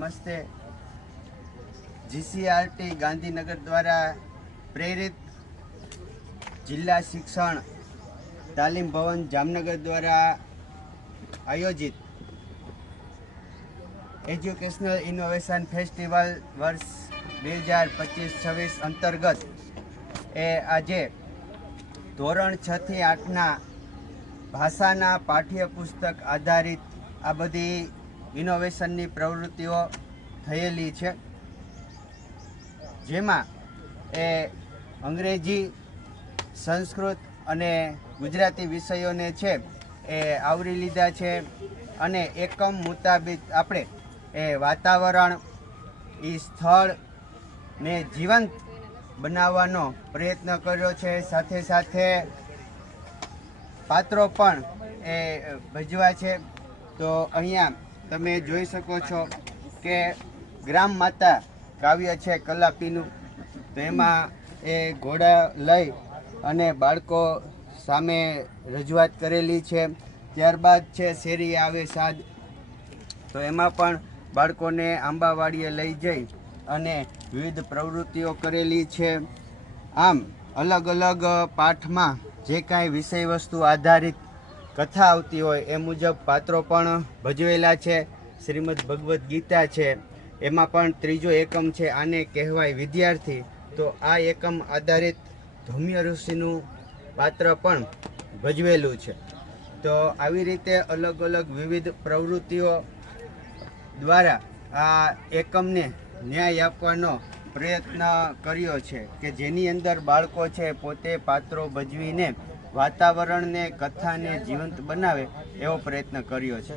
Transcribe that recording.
નમસ્તે। જીસીઆરટી ગાંધીનગર દ્વારા પ્રેરિત જિલ્લા શિક્ષણ તાલીમ ભવન જામનગર દ્વારા આયોજિત એજ્યુકેશનલ ઇનોવેશન ફેસ્ટિવલ વર્ષ 2025-26 અંતર્ગત આજે ધોરણ 6 થી 8ના ભાષાના પાઠ્યપુસ્તક આધારિત આ બધી ઇનોવેશનની પ્રવૃત્તિઓ થયેલી છે, જેમાં અંગ્રેજી, સંસ્કૃત અને ગુજરાતી વિષયોને છે એ આવરી લીધા છે અને એકમ મુતાબિક આપણે વાતાવરણ, સ્થળ ને જીવંત બનાવવાનો પ્રયત્ન કર્યો છે। સાથે સાથે પાત્રો પણ ભજવા છે। તો અહીંયા તમે જોઈ શકો છો કે ગ્રામ માતા કાવ્ય છે કલાપીનું, તો એમાં ઘોડા લઈ અને બાળકો સામે રજૂઆત કરેલી છે। ત્યારબાદ છે શેરી આવે સાદ, તો એમાં પણ બાળકોને આંબાવાડીએ લઈ જઈ અને વિવિધ પ્રવૃત્તિઓ કરેલી છે। આમ અલગ અલગ પાઠમાં જે કાંઈ વિષય વસ્તુ આધારિત કથા આવતી હોય એ મુજબ પાત્રો પણ ભજવેલા છે। શ્રીમદ ભગવદ્ ગીતા છે, એમાં પણ ત્રીજો એકમ છે, આને કહેવાય વિદ્યાર્થી, તો આ એકમ આધારિત ધૌમ્ય ઋષિનું પાત્ર પણ ભજવેલું છે। તો આવી રીતે અલગ અલગ વિવિધ પ્રવૃત્તિઓ દ્વારા આ એકમને ન્યાય આપવાનો પ્રયત્ન કર્યો છે કે જેની અંદર બાળકો છે પોતે પાત્રો ભજવીને વાતાવરણને, કથાને જીવંત બનાવે એવો પ્રયત્ન કર્યો છે।